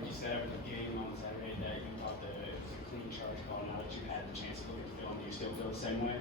earlier, you said after the game on Saturday that you thought that it was a clean charge call. Now that you had the chance to look at film, do you still feel the same way?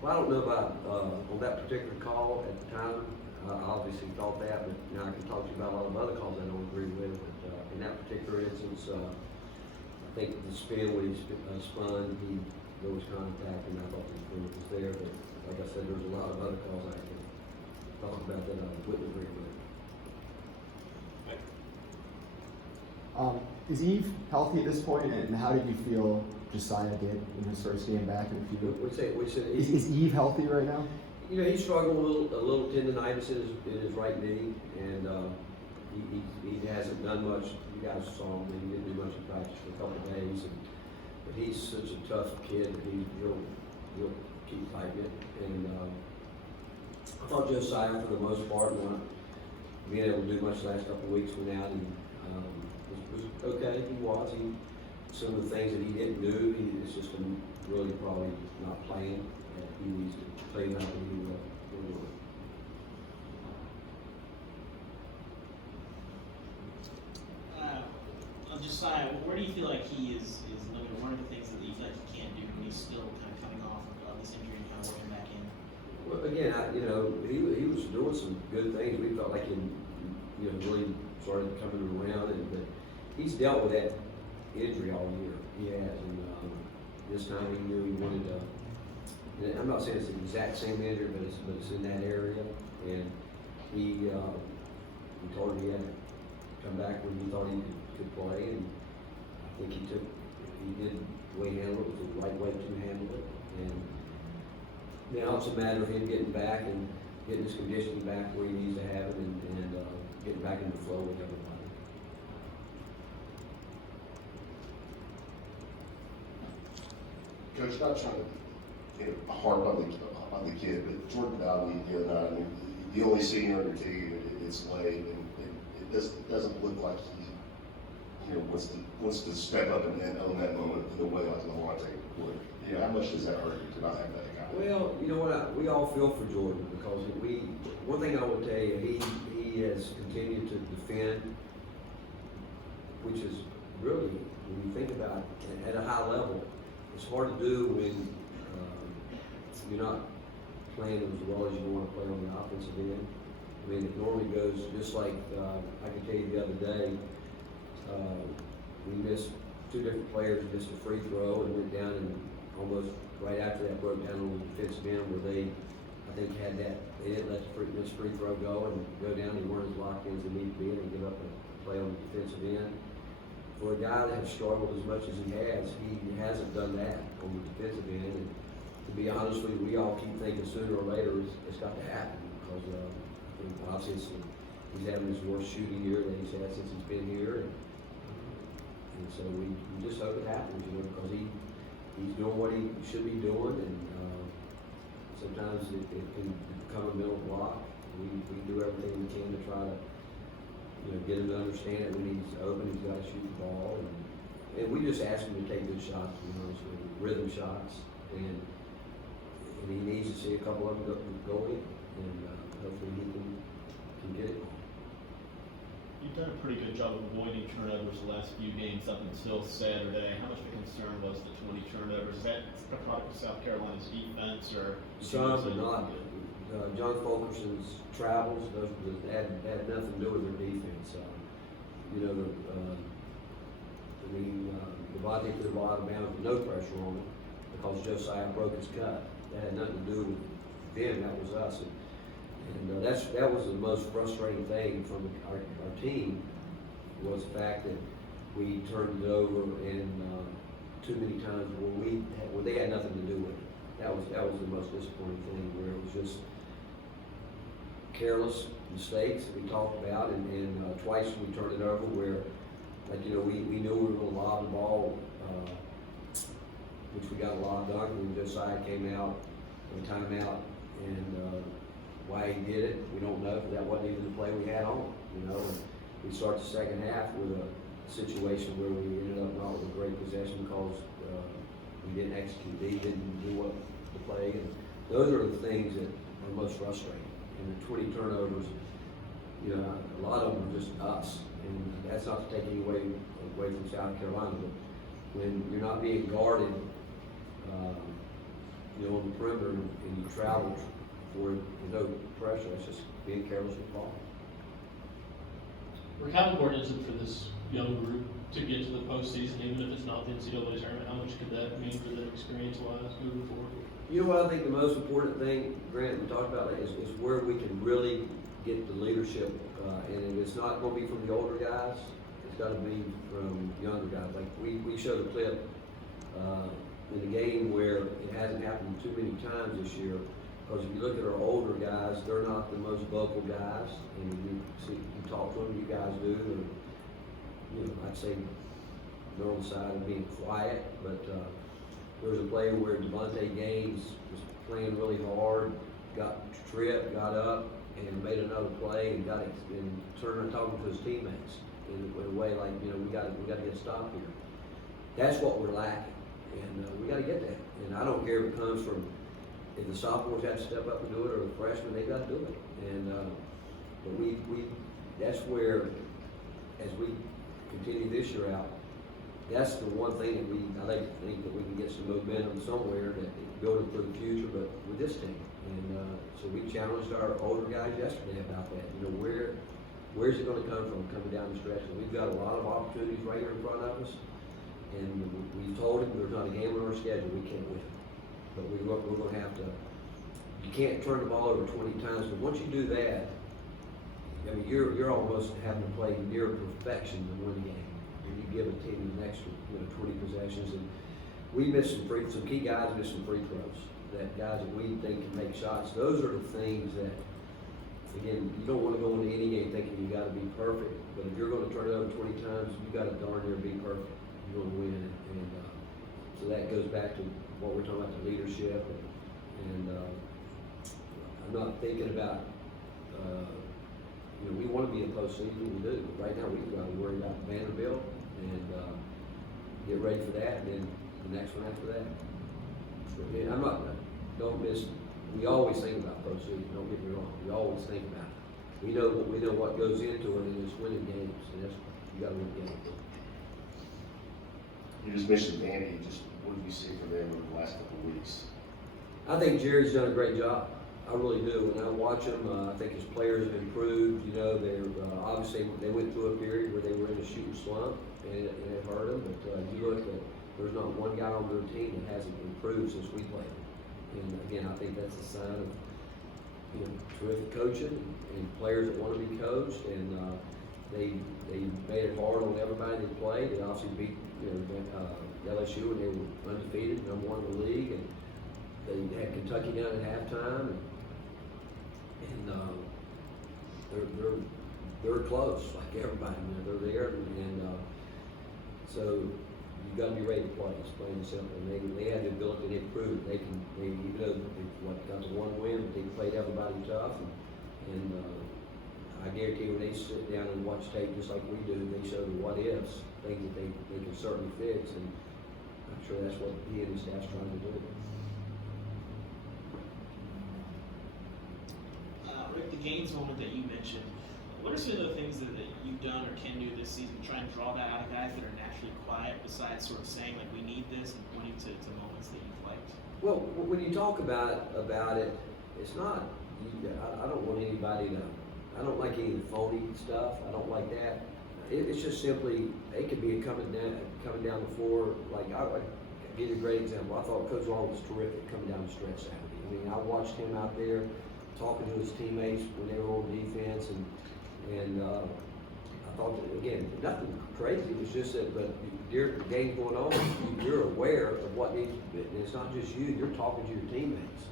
Well, I don't know about on that particular call at the time. I obviously thought that, but now I can talk to you about a lot of other calls I don't agree with. But in that particular instance, I think the spin when he spun, there was contact, and I thought the spin was there. But like I said, there's a lot of other calls I can talk about that I wouldn't agree with. Is Eve healthy at this point, and how did you feel Josiah did in his first game back? Is Eve healthy right now? You know, he struggled a little tendonitis in his right knee, and he hasn't done much. You guys saw him; he didn't do much in practice for a couple of days. But he's such a tough kid that he'll keep fighting it. And I thought Josiah, for the most part, not being able to do much the last couple of weeks, went out and was okay. Some of the things that he didn't do, it's just really probably not playing. He needs to play now and he will do it. Josiah, where do you feel like he is limited? One of the things that you feel like he can't do when he's still kind of coming off of this injury and kind of working back in? Well, again, he was doing some good things. We felt like he, really started coming around, but he's dealt with that injury all year. He has, and this time he knew he wanted to. And I'm not saying it's the exact same injury, but it's in that area. And he told him he had to come back when he thought he could play, and I think he did the way he handled it, was the right way to handle it. And now it's a matter of him getting back and getting his conditioning back where he needs to have it, and getting back in the flow with everybody. Coach, not trying to harp on the kid, but Jordan Valley, I mean, the only senior on your team, it's late, and it doesn't look like he, wants to step up and own that moment in the way like Lawante would. How much does that hurt you to not have that guy? Well, you know what? We all feel for Jordan because one thing I will tell you, he has continued to defend, which is really, when you think about it, at a high level, it's hard to do when you're not playing as well as you want to play on the offensive end. I mean, it normally goes just like I can tell you the other day, we missed two different players missed a free throw and went down, and almost right after that broke down on the defensive end where they, I think, had that, they didn't let the missed free throw go and go down. They weren't as locked in as they needed to be, and give up a play on the defensive end. For a guy that has struggled as much as he hasn't done that on the defensive end. And to be honest with you, we all keep thinking sooner or later it's got to happen because obviously he's having his worst shooting year that he's had since he's been here. And so we just hope it happens, because he's doing what he should be doing, and sometimes it can become a mental block. We do everything we can to try to get him to understand it when he's open, he's got to shoot the ball, and we just ask him to take good shots, rhythm shots, and he needs to see a couple of them go in, and hopefully he can get it. You've done a pretty good job of avoiding turnovers the last few games up until Saturday. How much of a concern was the 20 turnovers? Is that a product of South Carolina's defense, or? Some, but not. John Fulkerson's travels, those had nothing to do with their defense. Devontae threw the ball out of bounds with no pressure on him because Josiah broke his cut. That had nothing to do with them, that was us. And that was the most frustrating thing from our team, was the fact that we turned it over and too many times when they had nothing to do with it. That was the most disappointing thing, where it was just careless mistakes that we talked about, and twice we turned it over where, we knew we were going to lob the ball, which we got a lot done when Josiah came out on timeout, and why he did it, we don't know, because that wasn't even the play we had on. And we start the second half with a situation where we ended up not with a great possession because we didn't execute. They didn't do what the play, and those are the things that are most frustrating. And the 20 turnovers, you know, a lot of them are just us, and that's not to take any away from South Carolina, but when you're not being guarded, you know, on the perimeter and you travel for no pressure, that's just being careless with the ball. Rick, how important is it for this young group to get to the postseason, even if it's not the NCAA tournament? How much could that mean for them experience-wise moving forward? You know what I think the most important thing, Grant, we talked about is where we can really get the leadership, and it's not going to be from the older guys. It's got to be from younger guys. Like we showed a clip in the game where it hasn't happened too many times this year. Because if you look at our older guys, they're not the most vocal guys, and you talk to them, you guys do, and you know, I'd say they're on the side of being quiet, but there was a play where Devontae Gaines was playing really hard, got tripped, got up, and made another play, and got it, and turned around talking to his teammates in a way like, you know, we got to get a stop here. That's what we're lacking, and we got to get that. And I don't care if it comes from, if the sophomores have to step up and do it, or the freshmen, they got to do it. And but we that's where, as we continue this year out, that's the one thing that I like to think that we can get some momentum somewhere that building for the future, but with this team. And so we challenged our older guys yesterday about that. You know, where's it going to come from coming down the stretch? And we've got a lot of opportunities right here in front of us, and we've told them there's not a game on our schedule we can't win. But we're going to have to. You can't turn the ball over 20 times, but once you do that, I mean, you're almost having to play near perfection to win the game. And you give a team an extra, 20 possessions, and we missed some key guys missed some free throws. That guys that we think can make shots. Those are the things that, again, you don't want to go into any game thinking you got to be perfect. But if you're going to turn it over 20 times, you got to darn near be perfect. You're going to win, and so that goes back to what we're talking about, the leadership, and I'm not thinking about, we want to be in postseason, we do. Right now, we've got to worry about Vanderbilt and get ready for that, and then the next one after that. And we always think about postseason, don't get me wrong, we always think about it. We know what goes into it, and it's winning games, and that's, you got to win games. You just mentioned Vandy, what did you see from them over the last couple of weeks? I think Jerry's done a great job. I really do. When I watch him, I think his players have improved. You know, they're obviously they went through a period where they were in a shooting slump, and it hurt them. But you look at, there's not one guy on their team that hasn't improved since we played. And again, I think that's a sign of terrific coaching and players that want to be coached. And they made it hard on everybody they played. They obviously beat LSU, and they were undefeated, #1 in the league, and they had Kentucky down at halftime, and they're close, like everybody. They're there, and so you got to be ready to play. It's plain and simple. And they have the ability. They proved they can. Even though they got the one win, but they played everybody tough, and I guarantee when they sit down and watch tape just like we do, they show the what ifs, things that they can certainly fix, and I'm sure that's what he and his staff's trying to do. Rick, the Gaines moment that you mentioned, what are some of the things that you've done or can do this season to try and draw that out of guys that are naturally quiet, besides sort of saying like we need this and pointing to moments that you've liked? Well, when you talk about it, it's not. I don't want anybody to. I don't like any of the phony stuff. I don't like that. It's just simply it could be coming down the floor. Like I'll give you a great example. I thought Coach Long was terrific coming down the stretch Saturday. I mean, I watched him out there talking to his teammates when they were on defense, and I thought that, again, nothing crazy. It was just that, but during the game going on, you're aware of what needs to be. And it's not just you. You're talking to your teammates.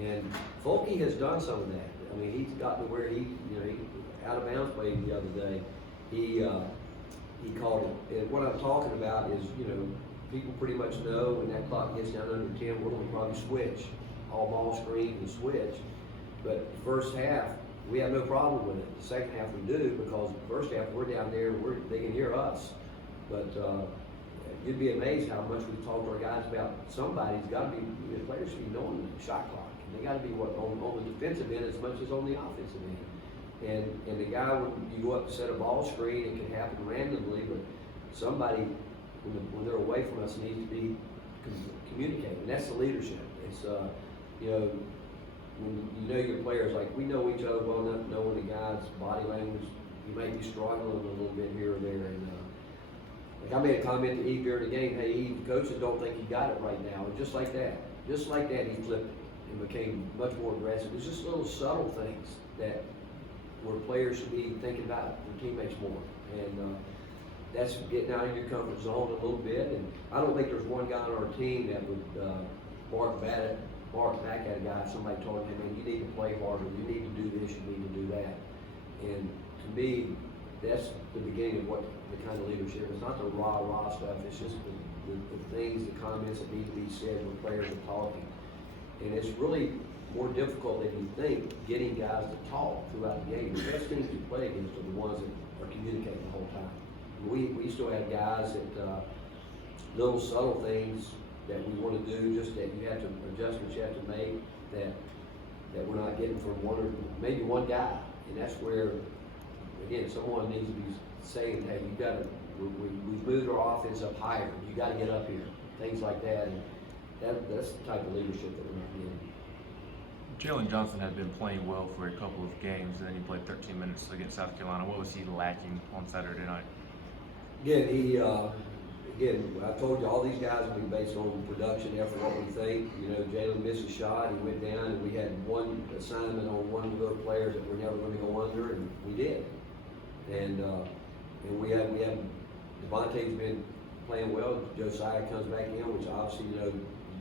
And Folke has done some of that. I mean, he's gotten to where he out of bounds play the other day. He called it. And what I'm talking about is, people pretty much know when that clock gets down under 10, we're going to probably switch, all ball screen and switch. But the first half, we have no problem with it. The second half we do, because the first half we're down there, they can hear us. But you'd be amazed how much we've talked to our guys about somebody's got to be, players should be knowing the shot clock. They got to be on the defensive end as much as on the offensive end. And the guy, when you go up to set a ball screen, it can happen randomly, but somebody, when they're away from us, needs to be communicating. And that's the leadership. It's, you know, when you know your players, like we know each other well enough to know when the guy's body language, you may be struggling a little bit here or there. And like I made a comment to Eve during the game, hey Eve, coaches don't think you got it right now. And just like that, he flipped it and became much more aggressive. It's just little subtle things that where players should be thinking about their teammates more. And that's getting out of your comfort zone a little bit. And I don't think there's one guy on our team that would bark back at a guy if somebody told him, man, you need to play harder, you need to do this, you need to do that. And to me, that's the beginning of what the kind of leadership. It's not the rah-rah stuff, it's just the things, the comments that need to be said when players are talking. And it's really more difficult than you think getting guys to talk throughout the game. The best teams you play against are the ones that are communicating the whole time. We still have guys that little subtle things that we want to do, just that you have to, adjustments you have to make that we're not getting from one or maybe one guy. And that's where, again, someone needs to be saying, hey, you got to, we moved our offense up higher. You got to get up here. Things like that. And that's the type of leadership that we're not getting. Jalen Johnson had been playing well for a couple of games, and then he played 13 minutes against South Carolina. What was he lacking on Saturday night? Again, I told you, all these guys will be based on production, effort, what we think. You know, Jalen missed a shot, he went down, and we had one assignment on one of those players that we're never going to go under, and we did. And we have Devontae's been playing well. Josiah comes back in, which obviously, you know,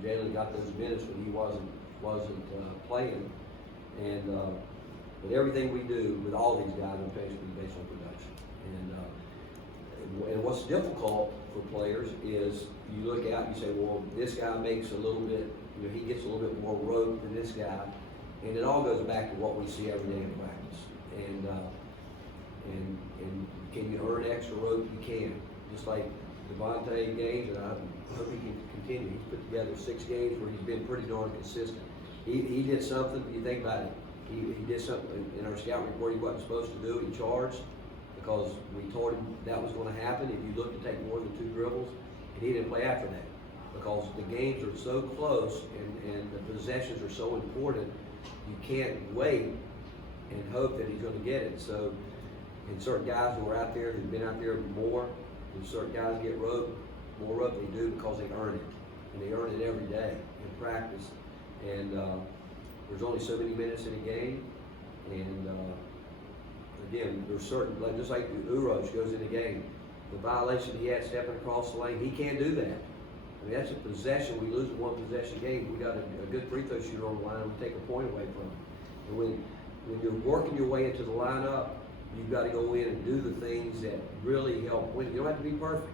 Jalen got those minutes when he wasn't playing. And but everything we do with all these guys on page is based on production. And what's difficult for players is you look out and you say, well, this guy makes a little bit, you know, he gets a little bit more rope than this guy. And it all goes back to what we see every day in practice. And can you earn extra rope? You can. Just like Devontae games, and I hope he can continue. He's put together 6 games where he's been pretty darn consistent. He did something, you think about it, he did something in our scout report he wasn't supposed to do. He charged because we told him that was going to happen if you look to take more than 2 dribbles, and he didn't play after that because the games are so close and the possessions are so important. You can't wait and hope that he's going to get it. So, and certain guys who are out there, who've been out there more, and certain guys get more rope they do because they earn it, and they earn it every day in practice. And there's only so many minutes in a game, and again, there's certain, like, just like Urosh goes in the game, the violation he had stepping across the lane, he can't do that. I mean, that's a possession. We lose a 1-possession game. We got a good free throw shooter on the line, we take a point away from him. And when you're working your way into the lineup, you've got to go in and do the things that really help win. You don't have to be perfect,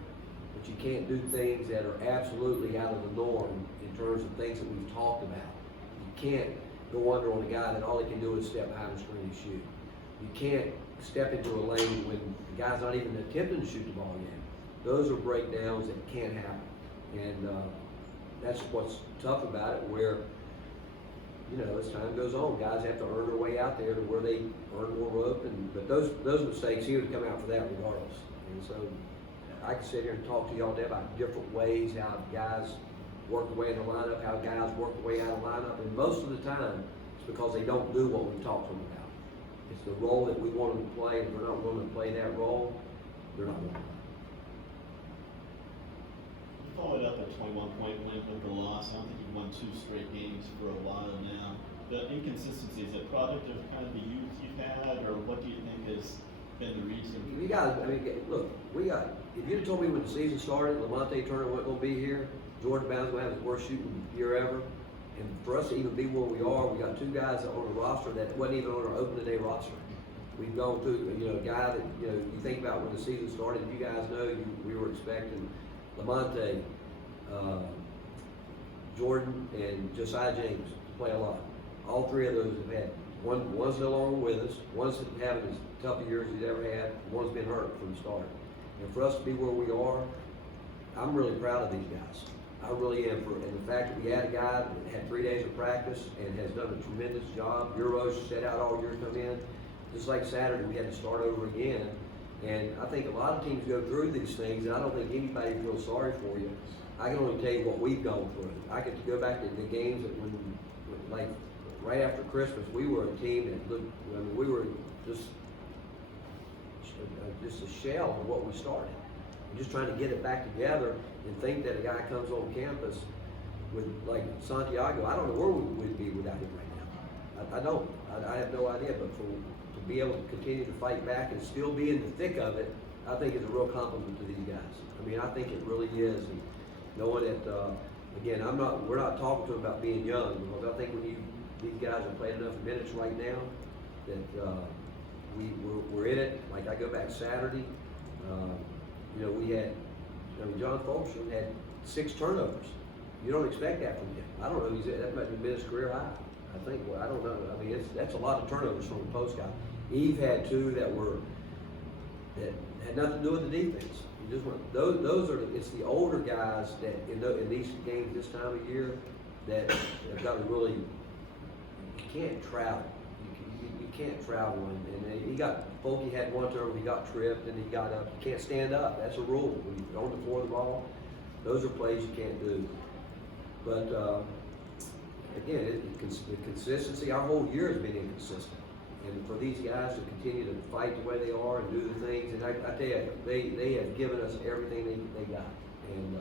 but you can't do things that are absolutely out of the norm in terms of things that we've talked about. You can't go under on a guy that all he can do is step behind the screen and shoot. You can't step into a lane when the guy's not even attempting to shoot the ball yet. Those are breakdowns that can't happen. And that's what's tough about it, where, you know, as time goes on, guys have to earn their way out there to where they earn more rope. But those mistakes, he would come out for that regardless. And so I can sit here and talk to y'all today about different ways how guys work their way in the lineup, how guys work their way out of the lineup. And most of the time, it's because they don't do what we talk to them about. It's the role that we want them to play. If they're not willing to play that role, they're not willing to play. You followed up a 21-point win with the loss. I don't think you've won 2 straight games for a while now. The inconsistency, is it a product of kind of the youth you've had, or what do you think has been the reason? We got, I mean, look, if you'd have told me when the season started, Lamonte Turner wasn't going to be here, Jordan Bound's going to have his worst shooting year ever. And for us to even be where we are, we got 2 guys on the roster that wasn't even on our opening day roster. We've gone through, you know, a guy that, you know, you think about when the season started, you guys know we were expecting Lamonte, Jordan, and Josiah James to play a lot. All 3 of those have had, one's no longer with us, one's having as tough a year as he's ever had, one's been hurt from the start. And for us to be where we are, I'm really proud of these guys. I really am, and the fact that we had a guy that had 3 days of practice and has done a tremendous job. Euros set out all year to come in. just like Saturday, we had to start over again. And I think a lot of teams go through these things, and I don't think anybody feels sorry for you. I can only tell you what we've gone through. I could go back to the games that when like right after Christmas, we were a team that looked, I mean, we were just a shell of what we started. We're just trying to get it back together and think that a guy comes on campus with like Santiago, I don't know where we would be without him right now. I don't. I have no idea, but to be able to continue to fight back and still be in the thick of it, I think is a real compliment to these guys. I mean, I think it really is. And knowing that, again, we're not talking to them about being young, because I think when these guys have played enough minutes right now that we're in it. Like I go back Saturday, you know, we had, John Fulton had 6 turnovers. You don't expect that from him. I don't know, that might have been his career high. I think, well, I don't know. I mean, that's a lot of turnovers from a post guy. Eve had 2 that had nothing to do with the defense. You just want, those are, it's the older guys that in these games this time of year that have got to really, you can't travel. You can't travel, and he got, Folky had one turn where he got tripped and he got up. You can't stand up. That's a rule. When you're on the floor of the ball, those are plays you can't do. But again, the consistency, our whole year has been inconsistent. And for these guys to continue to fight the way they are and do the things, and I tell you, they have given us everything they got. And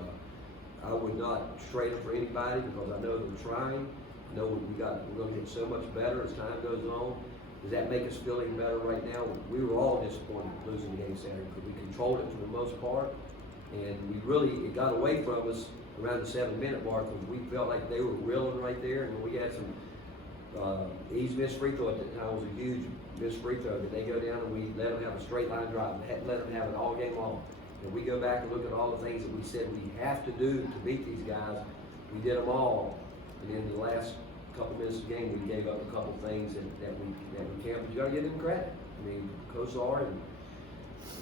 I would not trade them for anybody, because I know they're trying. I know we're going to get so much better as time goes on. Does that make us feel any better right now? We were all disappointed losing the game Saturday, because we controlled it for the most part, and it got away from us around the 7-minute mark, when we felt like they were reeling right there, and when we had some Eve's missed free throw at the time was a huge missed free throw that they go down and we let them have a straight line drive, and let them have it all game long. And we go back and look at all the things that we said we have to do to beat these guys. We did them all, and in the last couple minutes of the game, we gave up a couple things that we can't. But you got to give them credit. I mean, Kosar and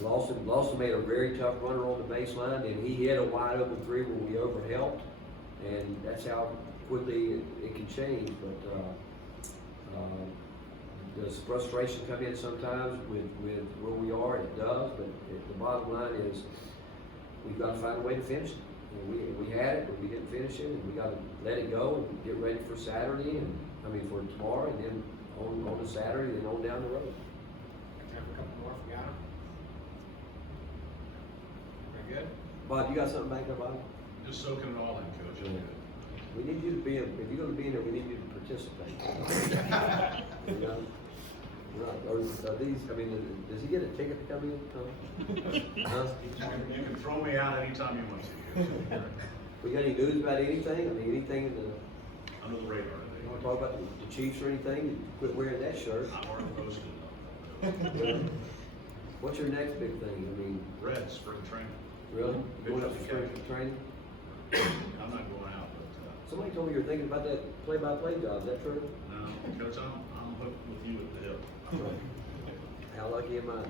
Lawson made a very tough runner on the baseline, and he hit a wide open 3 when we overhelped, and that's how quickly it can change. But does frustration come in sometimes with where we are? It does, but the bottom line is we've got to find a way to finish it. And we had it, but we didn't finish it, and we got to let it go and get ready for Saturday, for tomorrow, and then on to Saturday, then on down the road. Have a couple more for Ghana. Very good. Bob, you got something back there, Bob? Just soaking it all in, Coach. I'm good. We need you to be, if you're going to be in there, we need you to participate. You know? Right. Or these, I mean, does he get a ticket to come in? Huh? You can throw me out anytime you want to. We got any news about anything? I mean, anything in the, Under the radar you want today. to talk about the Chiefs or anything? You quit wearing that shirt. I'm already posted. What's your next big thing? I mean, Red spring training. really? Going up to Visually spring training? I'm not going out, but, Somebody told me you were thinking about that play-by-play job. Is that true? no, Coach, I'm hooked with you at the hip. How lucky am I?